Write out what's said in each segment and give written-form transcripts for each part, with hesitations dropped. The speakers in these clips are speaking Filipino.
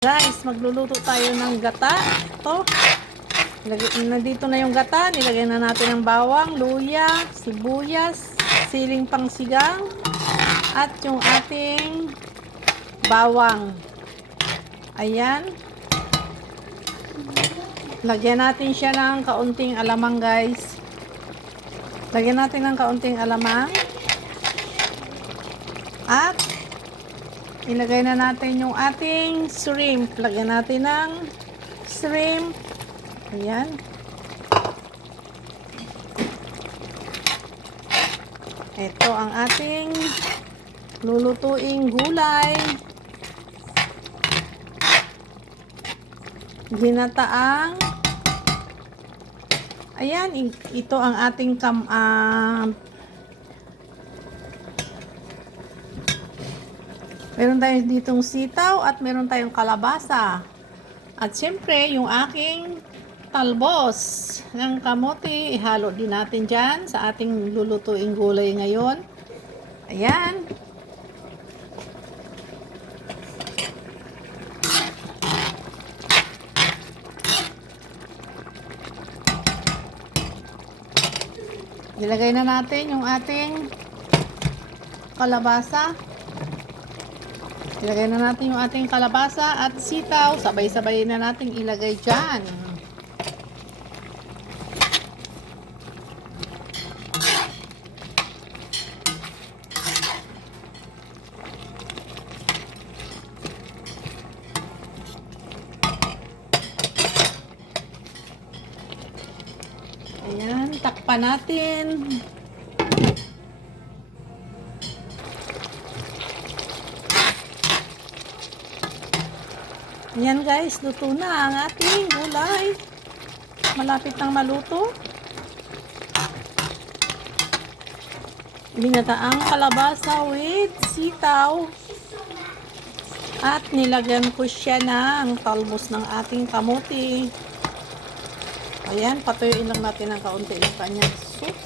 Guys, magluluto tayo ng gata. Ito. Nandito na yung gata. Nilagay na natin ang bawang, luya, sibuyas, siling pangsigang, at yung ating bawang. Ayan. Lagyan natin siya ng kaunting alamang, guys. Lagyan natin ng kaunting alamang. At ilagay na natin yung ating shrimp. Lagyan natin ng shrimp. Ayan. Ito ang ating lulutuing gulay. Ginataang. Ayan, ito ang ating meron tayong ditong sitaw at meron tayong kalabasa. At syempre, yung aking talbos ng kamote, ihalo din natin dyan sa ating lulutuing gulay ngayon. Ayan. Ilagay na natin yung ating kalabasa. Ilagay na natin yung ating kalabasa at sitaw. Sabay-sabay na natin ilagay dyan. Ayan, takpan natin. Ayan guys, luto na ang ating gulay. Malapit nang maluto. Ginataang kalabasa with sitaw. At nilagyan ko siya ng talbos ng ating kamote. Ayan, patuyuin lang natin ng kaunti yung kanyang soup.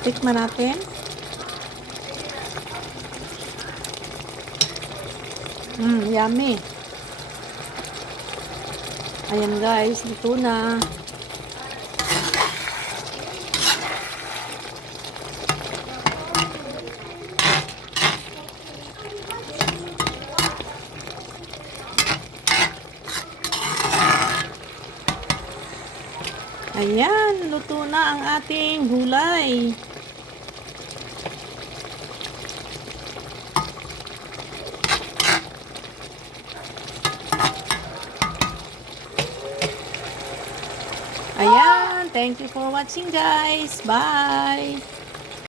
Tikman natin. Yummy. Ayan guys, luto na. Ayan, luto na ang ating gulay. Ayan, thank you for watching guys. Bye!